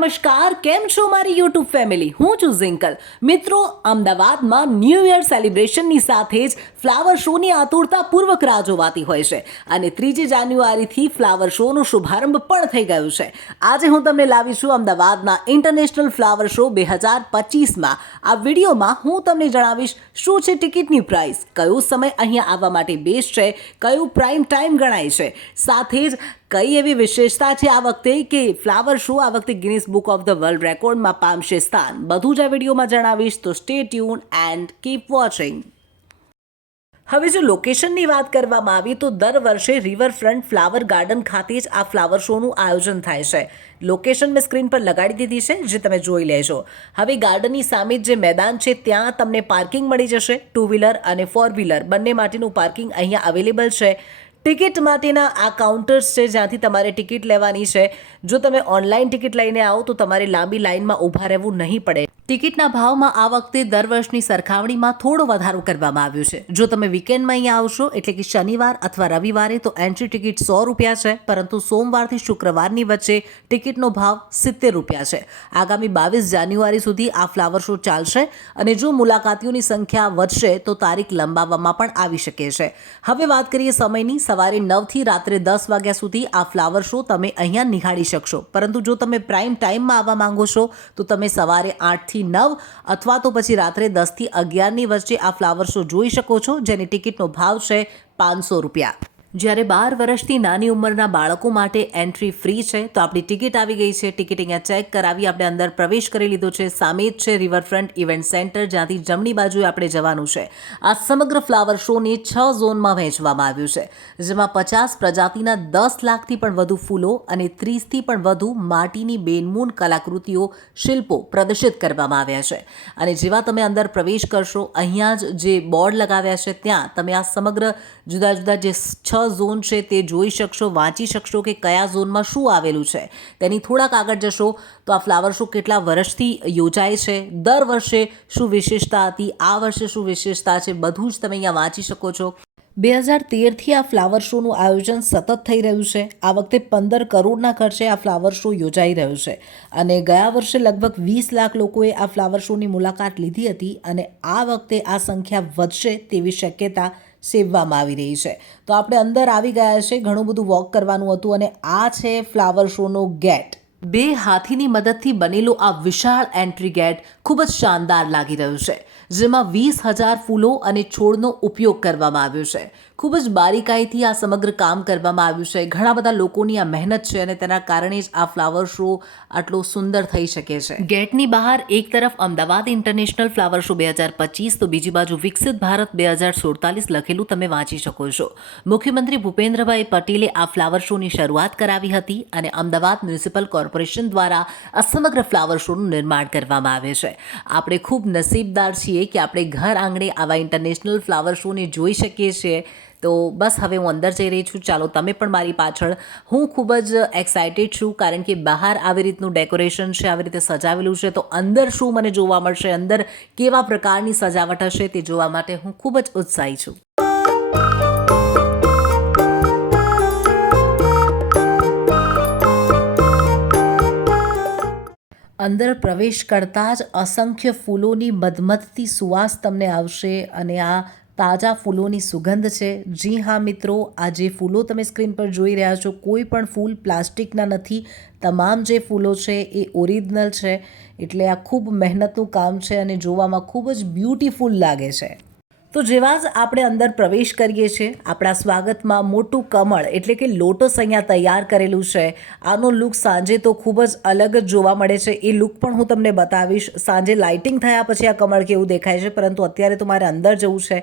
નમસ્કાર, કેમ છો મારી યુટ્યુબ ફેમિલી? હું છું ઝિંકલ. મિત્રો, અમદાવાદમાં ન્યૂ યર સેલિબ્રેશનની સાથે જ ફ્લાવર શોની આતુરતાપૂર્વક રાહ જોવાતી હોય છે અને 3 જાન્યુઆરીથી ફ્લાવર શોનો શુભારંભ પણ થઈ ગયો છે. આજે હું તમને લાવી છું અમદાવાદના ઇન્ટરનેશનલ ફ્લાવર શો 2025માં. આ વિડીયોમાં હું તમને જણાવીશ શું છે ટિકિટની પ્રાઇસ, કયો સમય અહીંયા આવવા માટે બેસ્ટ છે, કયું પ્રાઇમ ટાઈમ ગણાય છે, સાથે જ કઈ એવી વિશેષતા છે આ વખતે કે ફ્લાવર શો આ વખતે Guinness book of the world રેકોર્ડમાં પામશે સ્થાન. બધું જ આ વિડીયોમાં જણાવીશ, તો stay tune and keep watching. હવે જો લોકેશનની વાત કરવામાં આવી તો દર વર્ષે રિવરફ્રન્ટ ફ્લાવર ગાર્ડન ખાતે જ આ ફ્લાવર શોનું આયોજન થાય છે. લોકેશન મેં સ્ક્રીન પર લગાડી દીધી છે, જે તમે જોઈ લેજો. હવે ગાર્ડનની સામે જે મેદાન છે ત્યાં તમને પાર્કિંગ મળી જશે. 2 વ્હીલર અને 4 વ્હીલર બંને માટેનું પાર્કિંગ અહીંયા અવેલેબલ છે. ટિકિટ માટેના આ કાઉન્ટર્સ છે જ્યાંથી તમારે ટિકિટ લેવાની છે. જો તમે ઓનલાઈન ટિકિટ લઈને આવો તો તમારે લાંબી લાઇનમાં ઊભા રહેવું નહીં પડે. ટિકિટના ભાવમાં આ વખતે દર વર્ષની સરખામણીમાં થોડો વધારો કરવામાં આવ્યો છે. જો તમે વીકેન્ડમાં અહીંયા આવશો એટલે કે શનિવાર અથવા રવિવારે તો એન્ટ્રી ટિકિટ 100 રૂપિયા છે, પરંતુ સોમવારથી શુક્રવારની વચ્ચે ટિકિટનો ભાવ 70 રૂપિયા છે. આગામી 22 જાન્યુઆરી સુધી આ ફ્લાવર શો ચાલશે અને જો મુલાકાતીઓની સંખ્યા વધશે તો તારીખ લંબાવવામાં પણ આવી શકે છે. હવે વાત કરીએ સમયની. સવારે 9થી રાત્રે 10 વાગ્યા સુધી આ ફ્લાવર શો તમે અહીંયા નિહાળી શકશો, પરંતુ જો તમે પ્રાઇમ ટાઈમમાં આવવા માંગો છો તો તમે સવારે 8થી 9 અથવા તો પછી રાત્રે 10 થી 11ની વચ્ચે આ ફ્લાવર શો જોઈ શકો છો, જેની ટિકિટનો ભાવ છે 500 રૂપિયા. જ્યારે 12 વર્ષથી નાની ઉંમરના બાળકો માટે એન્ટ્રી ફ્રી છે. તો આપણી ટિકિટ આવી ગઈ છે. ટિકિટ અહીંયા ચેક કરાવી આપણે અંદર પ્રવેશ કરી લીધો છે. સામે જ છે રિવરફ્રન્ટ ઇવેન્ટ સેન્ટર, જ્યાંથી જમણી બાજુએ આપણે જવાનું છે. આ સમગ્ર ફ્લાવર શોને 6 ઝોનમાં વહેંચવામાં આવ્યું છે, જેમાં 50 પ્રજાતિના 10 લાખથી પણ વધુ ફૂલો અને 30થી પણ વધુ માટીની બેનમૂન કલાકૃતિઓ, શિલ્પો પ્રદર્શિત કરવામાં આવ્યા છે. અને જેવા તમે અંદર પ્રવેશ કરશો, અહીંયા જ જે બોર્ડ લગાવ્યા છે ત્યાં તમે આ સમગ્ર જુદા જુદા જે 6 ઝોન છે તે જોઈ શકશો, વાંચી શકશો કે કયા ઝોનમાં શું આવેલું છે. તેની થોડાક આગળ જશો તો આ ફ્લાવર શો કેટલા વર્ષથી યોજાય છે, દર વર્ષે શું વિશેષતા હતી, આ વર્ષે શું વિશેષતા છે, બધું જ તમે અહીંયા વાંચી શકો છો. 2013થી આ ફ્લાવર શોનું આયોજન સતત થઈ રહ્યું છે. આ વખતે 15 કરોડના ખર્ચે આ ફ્લાવર શો યોજાઈ રહ્યો છે અને ગયા વર્ષે લગભગ 20 લાખ લોકોએ આ ફ્લાવર શોની મુલાકાત લીધી હતી અને આ વખતે આ સંખ્યા વધશે તેવી શક્યતા સેવવામાં આવી રહી છે. તો આપણે અંદર આવી ગયા છે. ઘણું બધું વોક કરવાનું હતું અને આ છે ફ્લાવર શોનો ગેટ. 2 હાથીની મદદથી બનેલો આ વિશાળ એન્ટ્રી ગેટ ખૂબ જ શાનદાર લાગી રહ્યું છે, જેમાં 20,000 ફૂલો અને છોડનો ઉપયોગ કરવામાં આવ્યો છે. ખૂબ જ બારીકાઈથી આ સમગ્ર કામ કરવામાં આવ્યું છે. ઘણા બધા લોકોની આ મહેનત છે અને તેના કારણે જ આ ફ્લાવર શો આટલો સુંદર થઈ શકે છે. ગેટની બહાર એક તરફ અમદાવાદ ઇન્ટરનેશનલ ફ્લાવર શો 2025 તો બીજી બાજુ વિકસિત ભારત 2047 લખેલું તમે વાંચી શકો છો. મુખ્યમંત્રી ભૂપેન્દ્રભાઈ પટેલે આ ફ્લાવર શોની શરૂઆત કરાવી હતી અને અમદાવાદ મ્યુનિસિપલ કોર્પોરેશન દ્વારા આ સમગ્ર ફ્લાવર શોનું નિર્માણ કરવામાં આવે છે. આપણે ખૂબ નસીબદાર છીએ કે આપણે ઘર આંગણે આવા ઇન્ટરનેશનલ ફ્લાવર શોને જોઈ શકીએ છીએ. તો બસ હવે હું અંદર જઈ રહી છું. ચાલો તમે પણ મારી પાછળ. હું ખૂબ જ એક્સાઇટેડ છું કારણ કે બહાર આવી રીતનું ડેકોરેશન છે, આવી રીતે સજાવેલું છે, તો અંદર શું મને જોવા મળશે, અંદર કેવા પ્રકારની સજાવટ હશે તે જોવા માટે હું ખૂબ જ ઉત્સાહી છું. અંદર પ્રવેશ કરતાં જ અસંખ્ય ફૂલોની મધમધતી સુવાસ તમને આવશે અને આ તાજા ફૂલોની સુગંધ છે. જી હા મિત્રો, આ જે ફૂલો તમે સ્ક્રીન પર જોઈ રહ્યા છો, કોઈ પણ ફૂલ પ્લાસ્ટિકના નથી. તમામ જે ફૂલો છે એ ઓરિજિનલ છે, એટલે આ ખૂબ મહેનતનું કામ છે અને જોવામાં ખૂબ જ બ્યુટીફુલ લાગે છે. તો જેવા જ આપણે અંદર પ્રવેશ કરીએ છીએ, આપણા સ્વાગતમાં મોટું કમળ એટલે કે લોટસ અહીંયા તૈયાર કરેલું છે. આનો લુક સાંજે તો ખૂબ જ અલગ જ જોવા મળે છે. એ લુક પણ હું તમને બતાવીશ. સાંજે લાઇટિંગ થયા પછી આ કમળ કેવું દેખાય છે, પરંતુ અત્યારે તો મારે અંદર જવું છે.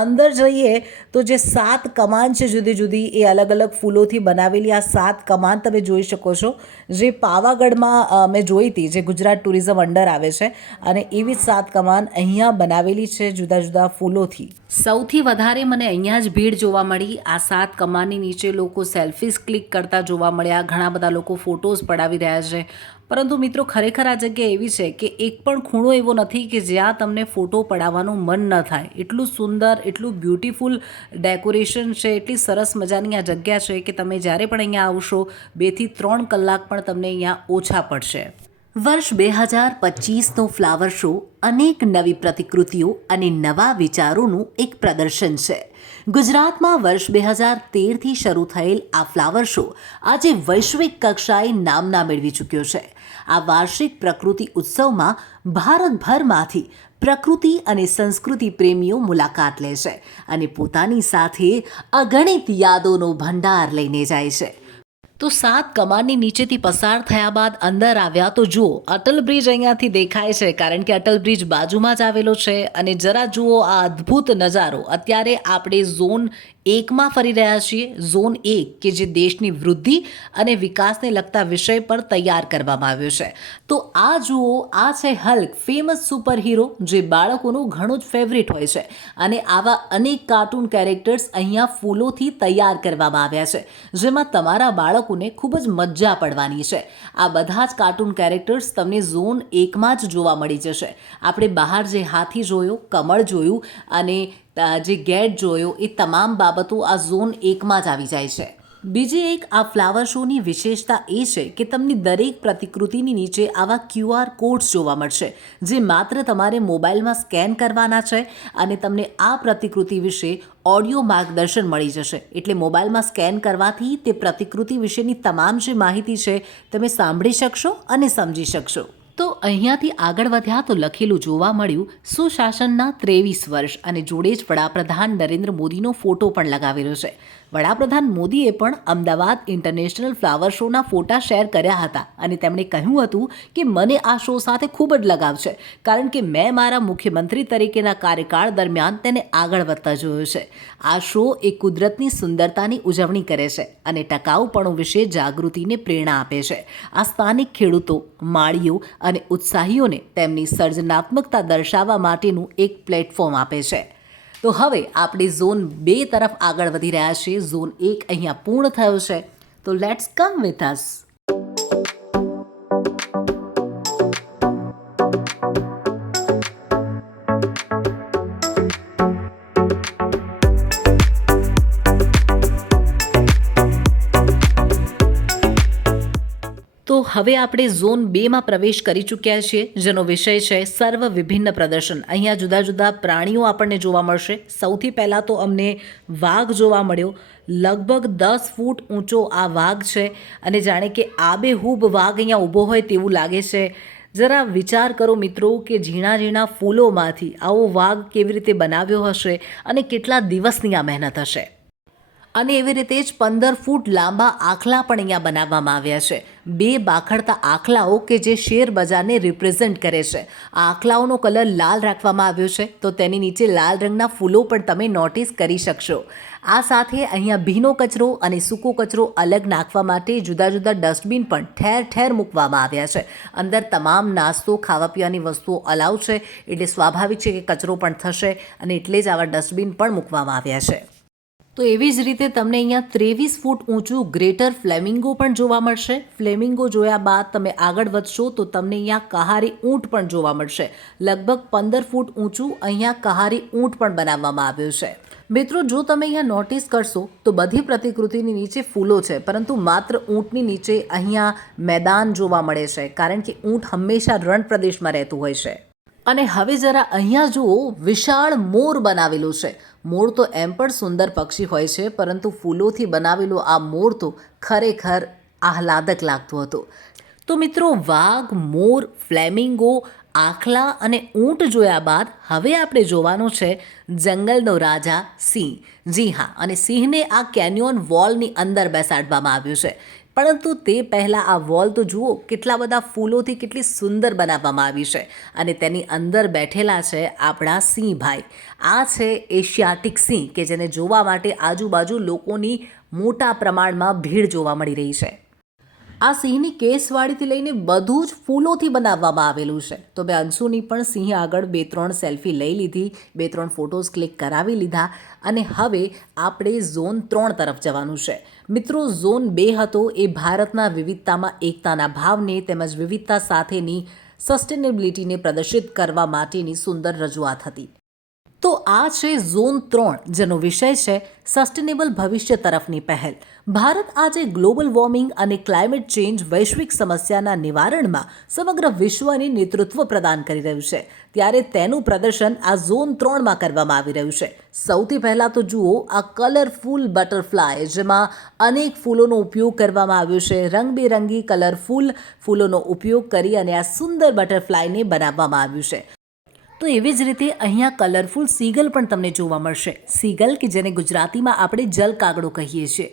અંદર જઈએ તો જે 7 કમાન છે જુદી જુદી, એ અલગ અલગ ફૂલોથી બનાવેલી આ 7 કમાન તમે જોઈ શકો છો, જે પાવાગઢમાં મેં જોઈ હતી, જે ગુજરાત ટુરિઝમ અંડર આવે છે. અને એવી જ 7 કમાન અહીંયા બનાવેલી છે જુદા જુદા ફૂલો. સૌથી વધારે મને અહીંયા જ ભીડ જોવા મળી. આ 7 કમાનની નીચે લોકો સેલ્ફીઝ ક્લિક કરતા જોવા મળ્યા. ઘણા બધા લોકો ફોટોઝ પડાવી રહ્યા છે. પરંતુ મિત્રો, ખરેખર આ જગ્યા એવી છે કે એક પણ ખૂણો એવો નથી કે જ્યાં તમને ફોટો પડાવવાનું મન ન થાય. એટલું સુંદર, એટલું બ્યુટીફુલ ડેકોરેશન છે, એટલી સરસ મજાની આ જગ્યા છે કે તમે જ્યારે પણ અહીંયા આવશો 2 થી 3 કલાક પણ તમને અહીંયા ઓછા પડશે. વર્ષ 2025નો ફ્લાવર શો અનેક નવી પ્રતિકૃતિઓ અને નવા વિચારોનું એક પ્રદર્શન છે. ગુજરાતમાં વર્ષ 2013થી શરૂ થયેલ આ ફ્લાવર શો આજે વૈશ્વિક કક્ષાએ નામના મેળવી ચૂક્યો છે. આ વાર્ષિક પ્રકૃતિ ઉત્સવમાં ભારતભરમાંથી પ્રકૃતિ અને સંસ્કૃતિ પ્રેમીઓ મુલાકાત લે છે અને પોતાની સાથે અગણિત યાદોનો ભંડાર લઈને જાય છે. તો 7 કમાનની નીચેથી પસાર થયા બાદ અંદર આવ્યા તો જુઓ, અટલ બ્રિજ અહીંયાથી દેખાય છે, કારણ કે અટલ બ્રિજ બાજુમાં જ આવેલો છે. અને જરા જુઓ આ અદ્ભુત નજારો. અત્યારે આપણે ઝોન 1માં ફરી રહ્યા છીએ. ઝોન 1 કે જે દેશની વૃદ્ધિ અને વિકાસને લગતા વિષય પર તૈયાર કરવામાં આવ્યો છે. તો આ જુઓ, આ છે હલ્ક, ફેમસ સુપર હીરો, જે બાળકોનું ઘણું જ ફેવરિટ હોય છે. અને આવા અનેક કાર્ટૂન કેરેક્ટર્સ અહીંયા ફૂલોથી તૈયાર કરવામાં આવ્યા છે, જેમાં તમારા બાળકોને ખૂબ જ મજા પડવાની છે. આ બધા જ કાર્ટૂન કેરેક્ટર્સ તમને ઝોન 1માં જ જોવા મળી જશે. આપણે બહાર જે હાથી જોયો, કમળ જોયું અને જે ગેટ જોયો, એ તમામ બાબતો આ ઝોન 1માં જ આવી જાય છે. બીજી એક આ ફ્લાવર શોની વિશેષતા એ છે કે તમને દરેક પ્રતિકૃતિની નીચે આવા QR કોડ્સ જોવા મળશે, જે માત્ર તમારે મોબાઈલમાં સ્કેન કરવાના છે અને તમને આ પ્રતિકૃતિ વિશે ઓડિયો માર્ગદર્શન મળી જશે. એટલે મોબાઈલમાં સ્કેન કરવાથી તે પ્રતિકૃતિ વિશેની તમામ જે માહિતી છે તમે સાંભળી શકશો અને સમજી શકશો. તો અહીંયાથી આગળ વધ્યા તો લખેલું જોવા મળ્યું સુશાસનના 23 વર્ષ અને જોડે જ વડાપ્રધાન નરેન્દ્ર મોદીનો ફોટો પણ લગાવેલો છે. વડાપ્રધાન મોદીએ પણ અમદાવાદ ઇન્ટરનેશનલ ફ્લાવર શોના ફોટા શેર કર્યા હતા અને તેમણે કહ્યું હતું કે મને આ શો સાથે ખૂબ જ લગાવ છે, કારણ કે મેં મારા મુખ્યમંત્રી તરીકેના કાર્યકાળ દરમિયાન તેને આગળ વધતા જોયો છે. આ શો એ કુદરતની સુંદરતાની ઉજવણી કરે છે અને ટકાઉપણું વિશે જાગૃતિને પ્રેરણા આપે છે. આ સ્થાનિક ખેડૂતો, માળીઓ અને ઉત્સાહીઓને તેમની સર્જનાત્મકતા દર્શાવવા માટેનું એક પ્લેટફોર્મ આપે છે. તો હવે આપણે ઝોન 2 તરફ આગળ વધી રહ્યા છીએ. ઝોન 1 અહીંયા પૂર્ણ થયો છે. તો લેટ્સ કમ વિથ અસ. તો હવે આપણે ઝોન 2માં પ્રવેશ કરી ચૂક્યા છીએ, જેનો વિષય છે સર્વ વિભિન્ન પ્રદર્શન. અહીંયા જુદા જુદા પ્રાણીઓ આપણને જોવા મળશે. સૌથી પહેલાં તો અમને વાઘ જોવા મળ્યો. લગભગ 10 ફૂટ ઊંચો આ વાઘ છે અને જાણે કે આબેહૂબ વાઘ અહીંયા ઊભો હોય તેવું લાગે છે. જરા વિચાર કરો મિત્રો કે ઝીણા ઝીણા ફૂલોમાંથી આવો વાઘ કેવી રીતે બનાવ્યો હશે અને કેટલા દિવસની આ મહેનત હશે. અને એવી રીતે જ 15 ફૂટ લાંબા આખલા પણ અહીંયા બનાવવામાં આવ્યા છે. 2 બાખડતા આખલાઓ કે જે શેર બજારને રિપ્રેઝેન્ટ કરે છે. આ આખલાઓનો કલર લાલ રાખવામાં આવ્યો છે, તો તેની નીચે લાલ રંગના ફૂલો પણ તમે નોટિસ કરી શકશો. આ સાથે અહીંયા ભીનો કચરો અને સૂકો કચરો અલગ નાખવા માટે જુદા જુદા ડસ્ટબિન પણ ઠેર ઠેર મૂકવામાં આવ્યા છે. અંદર તમામ નાસ્તો, ખાવા પીવાની વસ્તુઓ અલાઉ છે, એટલે સ્વાભાવિક છે કે કચરો પણ થશે અને એટલે જ આવા ડસ્ટબિન પણ મૂકવામાં આવ્યા છે. તો એવી જ રીતે તમને અહીંયા 23 ફૂટ ઊંચું ગ્રેટર ફ્લેમિંગો પણ જોવા મળશે. ફ્લેમિંગો જોયા બાદ તમે આગળ વધશો તો તમને અહીંયા કહારી ઊંટ પણ જોવા મળશે. લગભગ 15 ફૂટ ઊંચું અહીંયા કહારી ઊંટ પણ બનાવવામાં આવ્યું છે. મિત્રો, જો તમે અહીંયા નોટિસ કરશો તો બધી પ્રતિકૃતિની નીચે ફૂલો છે, પરંતુ માત્ર ઊંટની નીચે અહીંયા મેદાન જોવા મળે છે, કારણ કે ઊંટ હંમેશા રણ પ્રદેશમાં રહેતું હોય છે. અને હવે જરા અહીંયા જુઓ, વિશાળ મોર બનાવેલો છે. મોર તો એમ પણ સુંદર પક્ષી હોય છે, પરંતુ ફૂલોથી બનાવેલો આ મોર તો ખરેખર આહલાદક લાગતો હતો. તો મિત્રો, વાઘ, મોર, ફ્લેમિંગો, આખલા અને ઊંટ જોયા બાદ હવે આપણે જોવાનું છે જંગલનો રાજા સિંહ. જી હા, અને સિંહને આ કેન્યોન વોલની અંદર બેસાડવામાં આવ્યું છે. પરંતુ તે પહેલાં આ વોલ તો જુઓ, કેટલા બધા ફૂલોથી કેટલી સુંદર બનાવવામાં આવી છે. અને તેની અંદર બેઠેલા છે આપણા સિંહભાઈ. આ છે એશિયાટિક સિંહ, કે જેને જોવા માટે આજુબાજુ લોકોની મોટા પ્રમાણમાં ભીડ જોવા મળી રહી છે. આ સિંહની કેસવાળીથી લઈને બધું જ ફૂલોથી બનાવવામાં આવેલું છે. તો મેં અંશુની પણ સિંહ આગળ 2-3 સેલ્ફી લઈ લીધી, 2-3 ફોટોઝ ક્લિક કરાવી લીધા અને હવે આપણે ઝોન 3 તરફ જવાનું છે. મિત્રો, ઝોન 2 હતો એ ભારતના વિવિધતામાં એકતાના ભાવને તેમજ વિવિધતા સાથેની સસ્ટેનેબિલિટીને પ્રદર્શિત કરવા માટેની સુંદર રજૂઆત હતી. તો આ છે ઝોન 3, જેનો વિષય છે સસ્ટેનેબલ ભવિષ્ય તરફની પહેલ. ભારત આજે ગ્લોબલ વોર્મિંગ અને ક્લાઇમેટ ચેન્જ વૈશ્વિક સમસ્યાના નિવારણમાં સમગ્ર વિશ્વને નેતૃત્વ પ્રદાન કરી રહ્યું છે. ત્યારે તેનું પ્રદર્શન આ ઝોન 3માં કરવામાં આવી રહ્યું છે. સૌથી પહેલાં તો જુઓ આ કલરફુલ બટરફ્લાય, જેમાં અનેક ફૂલોનો ઉપયોગ કરવામાં આવ્યો છે. રંગબેરંગી કલરફુલ ફૂલોનો ઉપયોગ કરી અને આ સુંદર બટરફ્લાયને બનાવવામાં આવ્યું છે. તો એવી જ રીતે અહીંયા કલરફુલ સીગલ પણ તમને જોવા મળશે. સીગલ કે જેને ગુજરાતીમાં આપણે જલ કાગડો કહીએ છીએ.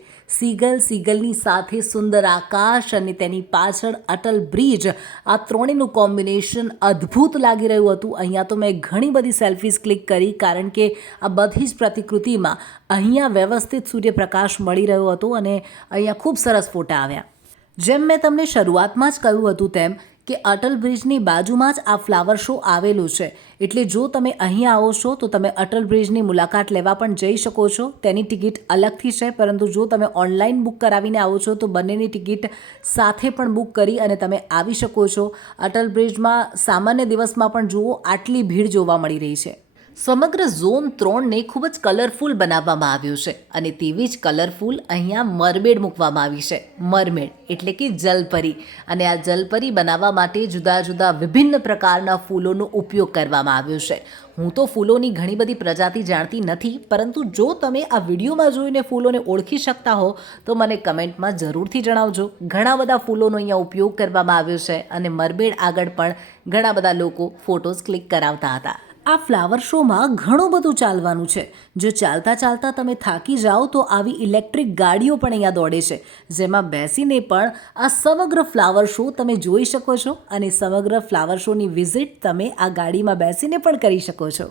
સીગલની સાથે સુંદર આકાશ અને તેની પાછળ અટલ બ્રિજ, આ ત્રણેયનું કોમ્બિનેશન અદ્ભુત લાગી રહ્યું હતું. અહીંયા તો મેં ઘણી બધી સેલ્ફીઝ ક્લિક કરી, કારણ કે આ બધી જ પ્રતિકૃતિમાં અહીંયા વ્યવસ્થિત સૂર્યપ્રકાશ મળી રહ્યો હતો અને અહીંયા ખૂબ સરસ ફોટા આવ્યા. જેમ મેં તમને શરૂઆતમાં જ કહ્યું હતું તેમ કે અટલ બ્રિજની બાજુમાં જ આ ફ્લાવર શો આવેલો છે. એટલે જો તમે અહીં આવો છો તો તમે અટલ બ્રિજની મુલાકાત લેવા પણ જઈ શકો છો. તેની ટિકિટ અલગથી છે, પરંતુ જો તમે ઓનલાઈન બુક કરાવીને આવો છો તો બંનેની ટિકિટ સાથે પણ બુક કરી અને તમે આવી શકો છો. અટલ બ્રિજમાં સામાન્ય દિવસમાં પણ જુઓ આટલી ભીડ જોવા મળી રહી છે. સમગ્ર ઝોન 3ને ખૂબ જ કલરફુલ બનાવવામાં આવ્યું છે અને તેવી જ કલરફુલ અહીંયા મરમેડ મૂકવામાં આવી છે. મરમેડ એટલે કે જલપરી, અને આ જલપરી બનાવવા માટે જુદા જુદા વિભિન્ન પ્રકારના ફૂલોનો ઉપયોગ કરવામાં આવ્યો છે. હું તો ફૂલોની ઘણી બધી પ્રજાતિ જાણતી નથી, પરંતુ જો તમે આ વિડીયોમાં જોઈને ફૂલોને ઓળખી શકતા હો તો મને કમેન્ટમાં જરૂરથી જણાવજો. ઘણા બધા ફૂલોનો અહીંયા ઉપયોગ કરવામાં આવ્યો છે અને મરમેડ આગળ પણ ઘણા બધા લોકો ફોટોઝ ક્લિક કરાવતા હતા. આ ફ્લાવર શોમાં ઘણું બધું ચાલવાનું છે. જો ચાલતા ચાલતા તમે થાકી જાઓ તો આવી ઇલેક્ટ્રિક ગાડીઓ પણ અહીંયા દોડે છે, જેમાં બેસીને પણ આ સમગ્ર ફ્લાવર શો તમે જોઈ શકો છો અને સમગ્ર ફ્લાવર શોની વિઝિટ તમે આ ગાડીમાં બેસીને પણ કરી શકો છો.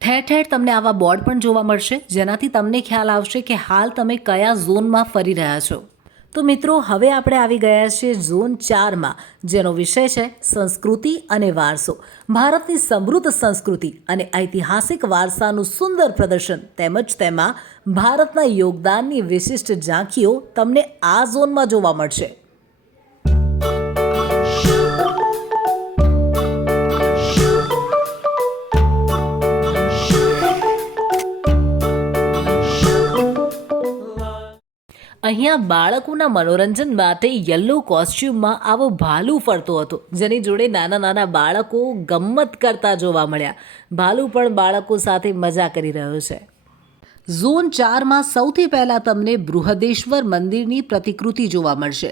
ઠેર ઠેર તમને આવા બોર્ડ પણ જોવા મળશે, જેનાથી તમને ખ્યાલ આવશે કે હાલ તમે કયા ઝોનમાં ફરી રહ્યા છો. તો મિત્રો, હવે આપણે આવી ગયા છીએ ઝોન 4માં, જેનો વિષય છે સંસ્કૃતિ અને વારસો. ભારતની સમૃદ્ધ સંસ્કૃતિ અને ઐતિહાસિક વારસાનું સુંદર પ્રદર્શન તેમજ તેમાં ભારતના યોગદાનની વિશિષ્ટ ઝાંખીઓ તમને આ ઝોનમાં જોવા મળશે. અહીંયા બાળકોના મનોરંજન માટે યલો કોસ્ચ્યુમમાં આવો ભાલુ ફરતો હતો, જેની જોડે નાના નાના બાળકો ગમ્મત કરતા જોવા મળ્યા. ભાલુ પણ બાળકો સાથે મજા કરી રહ્યો છે. ઝોન 4માં સૌથી પહેલાં તમને બૃહદેશ્વર મંદિરની પ્રતિકૃતિ જોવા મળશે.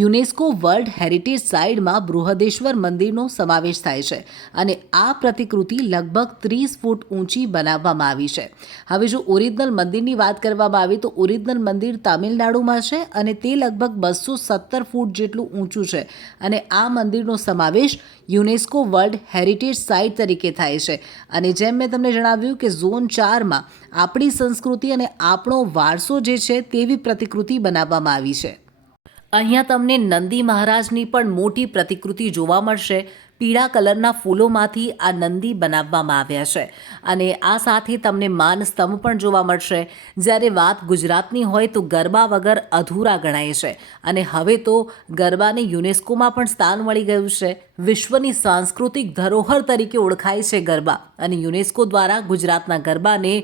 યુનેસ્કો વર્લ્ડ હેરિટેજ સાઇટમાં બૃહદેશ્વર મંદિરનો સમાવેશ થાય છે અને આ પ્રતિકૃતિ લગભગ 30 ફૂટ ઊંચી બનાવવામાં આવી છે. હવે જો ઓરિજિનલ મંદિરની વાત કરવામાં આવે તો ઓરિજિનલ મંદિર તામિલનાડુમાં છે અને તે લગભગ 217 ફૂટ જેટલું ઊંચું છે અને આ મંદિરનો સમાવેશ યુનેસ્કો વર્લ્ડ હેરિટેજ સાઇટ તરીકે થાય છે. અને જેમ મેં તમને જણાવ્યું કે ઝોન 4માં આપણી સંસ્કૃતિ અને આપણો વારસો જે છે તેવી પ્રતિકૃતિ બનાવવામાં આવી છે. અહીંયા તમને નંદી મહારાજની પણ મોટી પ્રતિકૃતિ જોવા મળશે. પીળા કલરના ફૂલોમાંથી આ નંદી બનાવવામાં આવ્યા છે અને આ સાથે તમને માન સ્તંભ પણ જોવા મળશે. જ્યારે વાત ગુજરાતની હોય તો ગરબા વગર અધૂરા ગણાય છે અને હવે તો ગરબાને યુનેસ્કોમાં પણ સ્થાન મળી ગયું છે. વિશ્વની સાંસ્કૃતિક ધરોહર તરીકે ઓળખાય છે ગરબા, અને યુનેસ્કો દ્વારા ગુજરાતના ગરબાને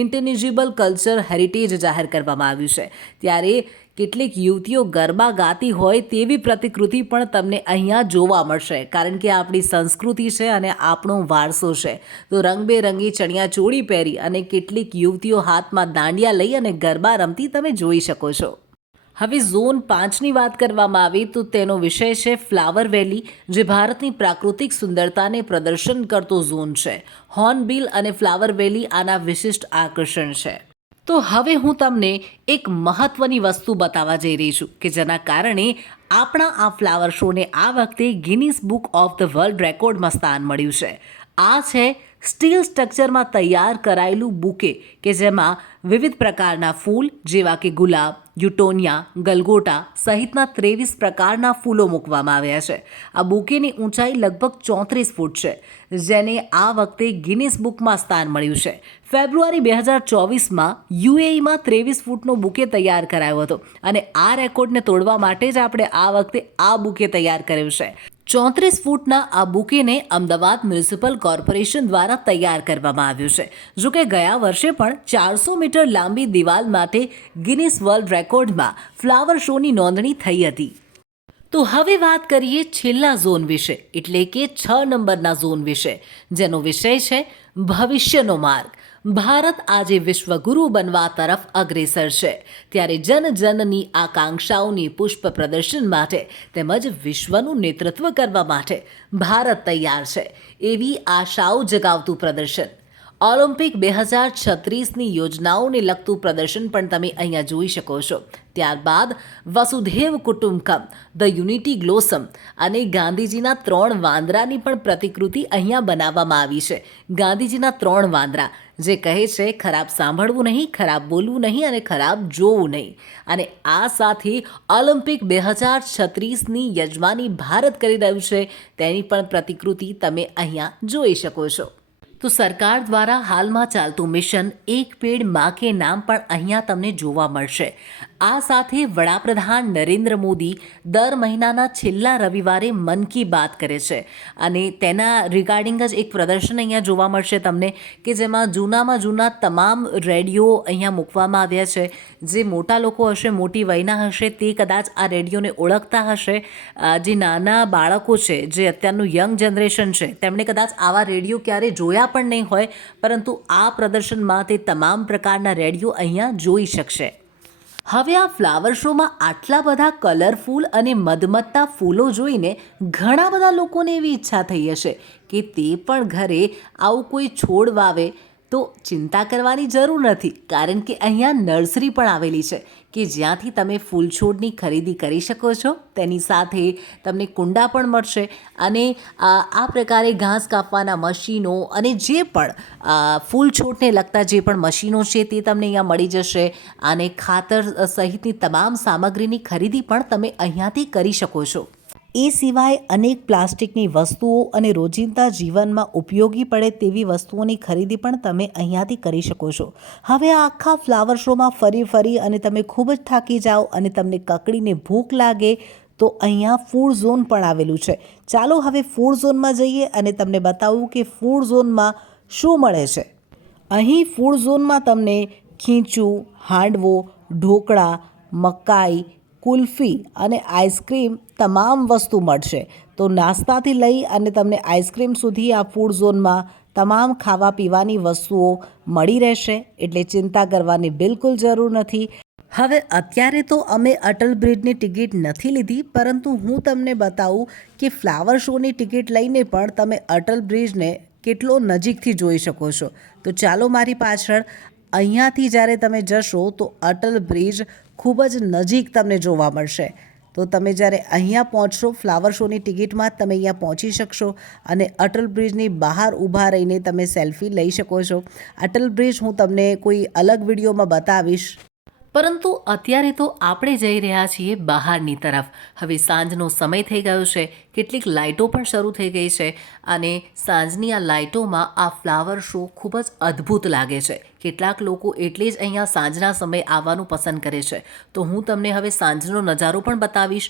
ઇન્ટેલિજિબલ કલ્ચર હેરિટેજ જાહેર કરવામાં આવ્યું છે. ત્યારે કેટલીક યુવતીઓ ગરબા ગાતી હોય તેવી પ્રતિકૃતિ પણ તમને અહીંયા જોવા મળશે, કારણ કે આપણી સંસ્કૃતિ છે અને આપણો વારસો છે. તો રંગબેરંગી ચણિયાચોળી પહેરી અને કેટલીક યુવતીઓ હાથમાં દાંડિયા લઈ અને ગરબા રમતી તમે જોઈ શકો છો. હવે ઝોન 5ની વાત કરવામાં આવે તો તેનો વિષય છે ફ્લાવર વેલી, જે ભારતની પ્રાકૃતિક સુંદરતાને પ્રદર્શન કરતો ઝોન છે. હોર્નબિલ અને ફ્લાવર વેલી આના વિશિષ્ટ આકર્ષણ છે. તો હવે હું તમને એક મહત્વની વસ્તુ બતાવવા જઈ રહી છું કે જેના કારણે આપણા આ ફ્લાવર શોને આ વખતે Guinness book of the world રેકોર્ડમાં સ્થાન મળ્યું છે. આ છે સ્ટીલ સ્ટ્રક્ચરમાં તૈયાર કરાયેલું બુકે, કે જેમાં વિવિધ પ્રકારના ફૂલ જેવા કે ગુલાબ, યુટોનિયા, ગલગોટા સહિતના 23 પ્રકારના ફૂલો મૂકવામાં આવ્યા છે. આ બુકેની ઊંચાઈ લગભગ 34 ફૂટ છે, જેને આ વખતે ગિનીસ બુકમાં સ્થાન મળ્યું છે. ફેબ્રુઆરી 2024માં યુએઈમાં 23 ફૂટનો બુકે તૈયાર કરાયો હતો અને આ રેકોર્ડને તોડવા માટે જ આપણે આ વખતે આ બુકે તૈયાર કર્યું છે. 34 ફૂટના આ બુકેને અમદાવાદ મ્યુનિસિપલ કોર્પોરેશન દ્વારા તૈયાર કરવામાં આવ્યું છે. જો કે ગયા વર્ષે પણ 400 મીટર લાંબી દિવાલ માટે ગિનિસ વર્લ્ડ રેકોર્ડમાં ફ્લાવર શોની નોંધણી થઈ હતી. તો હવે વાત કરીએ છેલ્લા ઝોન વિશે, એટલે કે 6 નંબરના ઝોન વિશે, જેનો વિષય છે ભવિષ્યનો માર્ગ. ભારત આજે વિશ્વગુરુ બનવા તરફ અગ્રેસર છે, ત્યારે જન જનની આકાંક્ષાઓની પુષ્પ પ્રદર્શન માટે તેમજ વિશ્વનું નેતૃત્વ કરવા માટે ભારત તૈયાર છે, એવી આશાઓ જગાવતું પ્રદર્શન. ઓલિમ્પિક 2036ની યોજનાઓને લગતું પ્રદર્શન પણ તમે અહીંયા જોઈ શકો છો. ત્યારબાદ વસુધૈવ કુટુંબકમ, ધ યુનિટી ગ્લોસમ અને ગાંધીજીના 3 વાંદરાની પણ પ્રતિકૃતિ અહીંયા બનાવવામાં આવી છે. ગાંધીજીના 3 વાંદરા જે કહે છે ખરાબ સાંભળવું નહીં, ખરાબ બોલવું નહીં અને ખરાબ જોવું નહીં. અને આ સાથે ઓલિમ્પિક 2036ની યજમાની ભારત કરી રહ્યું છે તેની પણ પ્રતિકૃતિ તમે અહીંયા જોઈ શકો છો. તો સરકાર દ્વારા હાલમાં ચાલતું મિશન એક પેડ માં કે નામ પણ અહીંયા તમને જોવા મળશે. આ સાથે વડાપ્રધાન નરેન્દ્ર મોદી દર મહિનાના છેલ્લા રવિવારે મન કી બાત કરે છે અને તેના રિગાર્ડિંગ જ એક પ્રદર્શન અહીંયા જોવા મળશે તમને, કે જેમાં જૂનામાં જૂના તમામ રેડિયો અહીંયા મૂકવામાં આવ્યા છે. જે મોટા લોકો હશે, મોટી વયના હશે, તે કદાચ આ રેડિયોને ઓળખતા હશે. જે નાના બાળકો છે, જે અત્યારનું યંગ જનરેશન છે, તેમણે કદાચ આવા રેડિયો ક્યારે જોયા પણ નહીં હોય, પરંતુ આ પ્રદર્શનમાં તે તમામ પ્રકારના રેડિયો અહીંયા જોઈ શકશે. હવે આ ફ્લાવર શોમાં આટલા બધા કલરફુલ અને મધમત્તા ફૂલો જોઈને ઘણા બધા લોકોને એવી ઈચ્છા થઈ હશે કે તે પણ ઘરે આવું કોઈ છોડ વાવે. તો ચિંતા કરવાની જરૂર નથી, કારણ કે અહીંયા નર્સરી પણ આવેલી છે કે જ્યાંથી તમે ફૂલ છોડની ખરીદી કરી શકો છો. તેની સાથે તમને કુંડા પણ મળશે અને આ પ્રકારે ઘાસ કાપવાના મશીનો અને જે પણ ફૂલ છોડને લગતા જે પણ મશીનો છે તે તમને અહીંયા મળી જશે. અને ખાતર સહિતની તમામ સામગ્રીની ખરીદી પણ તમે અહીંયાથી કરી શકો છો. એ સિવાય અનેક પ્લાસ્ટિકની વસ્તુઓ અને રોજિંદા જીવનમાં ઉપયોગી પડે તેવી વસ્તુઓની ખરીદી પણ તમે અહીંયાથી કરી શકો છો. હવે આ આખા ફ્લાવર શોમાં ફરી અને તમે ખૂબ જ થાકી જાઓ અને તમને કકડીને ભૂખ લાગે તો અહીંયા ફૂડ ઝોન પણ આવેલું છે. ચાલો હવે ફૂડ ઝોનમાં જઈએ અને તમને બતાવું કે ફૂડ ઝોનમાં શું મળે છે. અહીં ફૂડ ઝોનમાં તમને ખીચું, હાંડવો, ઢોકળા, મકાઈ, કુલ્ફી અને આઈસ્ક્રીમ તમામ વસ્તુ મળશે. તો નાસ્તાથી લઈ અને તમને આઈસ્ક્રીમ સુધી આ ફૂડ ઝોનમાં તમામ ખાવા પીવાની વસ્તુઓ મળી રહેશે, એટલે ચિંતા કરવાની બિલકુલ જરૂર નથી. હવે અત્યારે તો અમે અટલ બ્રિજની ટિકિટ નથી લીધી, પરંતુ હું તમને બતાવું કે ફ્લાવર શોની ટિકિટ લઈને પણ તમે અટલ બ્રિજને કેટલો નજીકથી જોઈ શકો છો. તો ચાલો મારી પાછળ. અહીંયાથી જ્યારે તમે જશો તો અટલ બ્રિજ ખૂબ જ નજીક તમને જોવા મળશે. તો તમે જ્યારે અહીંયા પહોંચશો ફ્લાવર શોની ટિકિટમાં તમે અહીંયા પહોંચી શકશો અને અટલ બ્રિજની બહાર ઊભા રહીને તમે સેલ્ફી લઈ શકો છો. અટલ બ્રિજ હું તમને કોઈ અલગ વિડીયોમાં બતાવીશ, પરંતુ અત્યારે તો આપણે જઈ રહ્યા છીએ બહારની તરફ. હવે સાંજનો સમય થઈ ગયો છે, કેટલીક લાઇટો પણ શરૂ થઈ ગઈ છે અને સાંજની આ લાઇટોમાં આ ફ્લાવર શો ખૂબ જ અદ્ભુત લાગે છે. કેટલાક લોકો એટલે જ અહીંયા સાંજના સમયે આવવાનું પસંદ કરે છે. તો હું તમને હવે સાંજનો નજારો પણ બતાવીશ.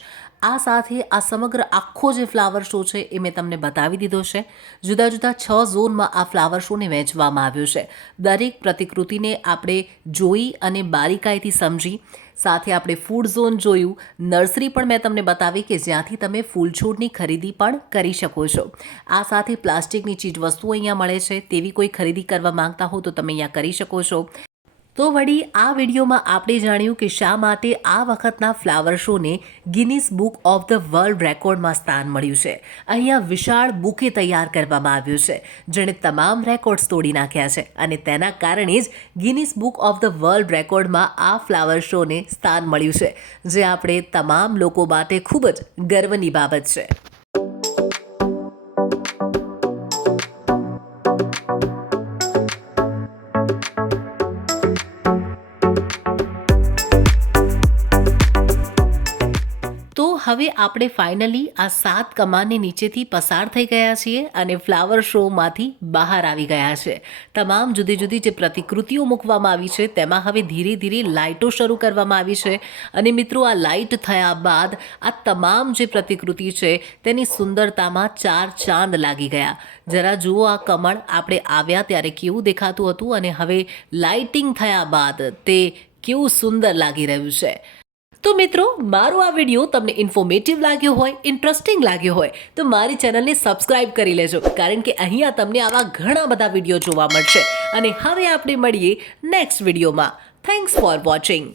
આ સાથે આ સમગ્ર આખો જે ફ્લાવર શો છે એ મેં તમને બતાવી દીધો છે. જુદા જુદા 6 ઝોનમાં આ ફ્લાવર શોને વહેંચવામાં આવ્યો છે. દરેક પ્રતિકૃતિને આપણે જોઈ અને બારીકાઈથી સમજી. સાથે આપણે ફૂડ ઝોન જોયું, નર્સરી પણ મેં તમને બતાવી કે જ્યાંથી તમે ફૂલ છોડની ખરીદી પણ કરી શકો છો. આ સાથે પ્લાસ્ટિકની ચીજ વસ્તુઓ અહીંયા મળે છે, તેવી કોઈ ખરીદી કરવા માંગતા હો તો તમે અહીંયા કરી શકો છો. તો વળી આ વિડીયોમાં આપણે જાણ્યું કે શા માટે આ વખતના ફ્લાવર શોને Guinness book of the world રેકોર્ડમાં સ્થાન મળ્યું છે. અહીંયા વિશાળ બુકે તૈયાર કરવામાં આવ્યું છે, જેણે તમામ રેકોર્ડ્સ તોડી નાખ્યા છે અને તેના કારણે જ Guinness book of the world રેકોર્ડમાં આ ફ્લાવર શોને સ્થાન મળ્યું છે, જે આપણે તમામ લોકો માટે ખૂબ જ ગર્વની બાબત છે. તો હવે આપણે ફાઇનલી આ 7 કમાનની નીચેથી પસાર થઈ ગયા છીએ અને ફ્લાવર શોમાંથી બહાર આવી ગયા છે. તમામ જુદી જુદી જે પ્રતિકૃતિઓ મૂકવામાં આવી છે તેમાં હવે ધીરે ધીરે લાઇટો શરૂ કરવામાં આવી છે. અને મિત્રો, આ લાઇટ થયા બાદ આ તમામ જે પ્રતિકૃતિ છે તેની સુંદરતામાં 4 ચાંદ લાગી ગયા. જરા જુઓ, આ કમળ આપણે આવ્યા ત્યારે કેવું દેખાતું હતું અને હવે લાઇટિંગ થયા બાદ તે કેવું સુંદર લાગી રહ્યું છે. તો મિત્રો, મારો આ વિડીયો તમને ઇન્ફોર્મેટિવ લાગ્યો હોય, ઇન્ટરેસ્ટિંગ લાગ્યો હોય તો મારી ચેનલને સબસ્ક્રાઇબ કરી લેજો, કારણ કે અહીંયા તમને આવા ઘણા બધા વિડીયો જોવા મળશે. અને હવે આપણે મળીએ નેક્સ્ટ વિડીયોમાં. Thanks for watching.